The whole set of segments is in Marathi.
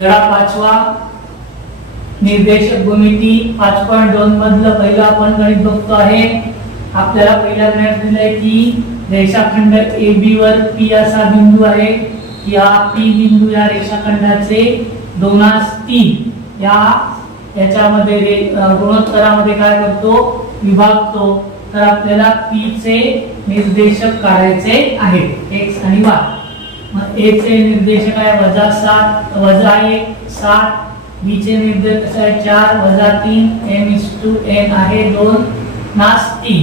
धडा 5वा निर्देशक भूमिती 5.2 मधलं पहिलं आपण गणित बघतो आहे। आपल्याला पहिल्या गणित दिलंय की रेषाखंड AB वर P असा बिंदू आहे की हा P बिंदू या रेषाखंडाचे 2/3 याच्यामध्ये गुणोत्तरामध्ये काय करतो, विभागतो। तर आपल्याला P चे निर्देशक काढायचे आहेत x आणि y। मग A चे निर्देशक आहे -7 -1 7, B चे निर्देशक आहे 4 -3 m/n आहे 2/3।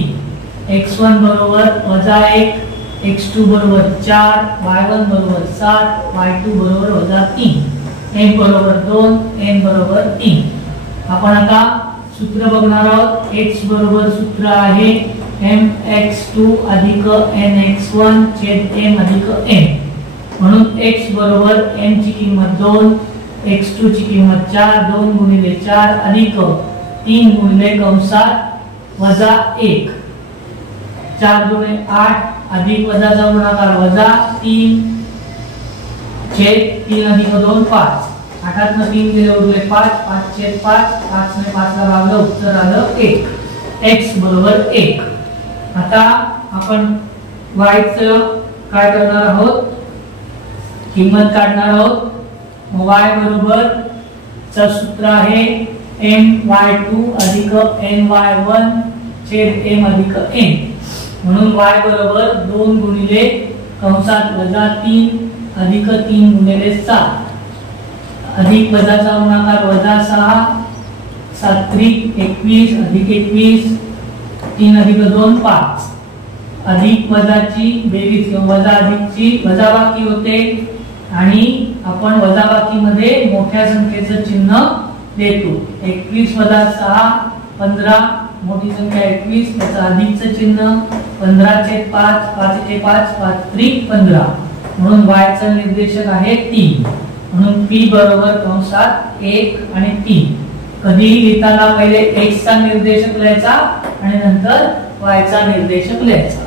x1 बरोबर -1, x2 बरोबर 4, y1 बरोबर 7, y2 बरोबर -3, m बरोबर 2, n बरोबर 3। आपण आता सूत्र बघणार आहोत। x बरोबर सूत्र आहे mx2 + nx1 / m + n। म्हणून x बरोबर m ची किंमत 2, x2 ची किंमत 4, 2 गुणिले 4 अधिक 3 गुणिले कंसात -1, 4 गुणिले 8 अधिक वजाचा गुणाकार -3 छेद 3 अधिक 2 5, 8 ने 3 गेले उरले 5, 5 छेद 5, 5 ने 5 ला भागलं, उत्तर आलं 1, x बरोबर 1। आता आपण y चं काय करणार आहोत, किंमत काढणार आहोत। y बरोबर चं सूत्र आहे my2 + ny1 छेद m + n। म्हणून y बरोबर 2 गुणिले कंसात -3 अधिक 3 गुणिले 7 अधिक वजाचा गुणाकार -6, 7 त्रिक 21 अधिक 21, 3 अधिक 2 5, अधिक वजाची बेरीज किंवा वजा अधिकची वजाबाकी होते आणि आपण वजाबाकी मध्ये मोठ्या संख्येचं चिन्ह देतो। 21 - 6 15, मोठी संख्या 21 त्याचं अधिकचं चिन्ह 15/5, 5/5, 5 त्रिक 15। म्हणून y चा निर्देशक आहे 3। म्हणून p बरोबर कंसात 1 आणि 3। कधीही लिहिताना पहिले x चा निर्देशक लिहायचा आणि नंतर y चा निर्देशक लिहायचा।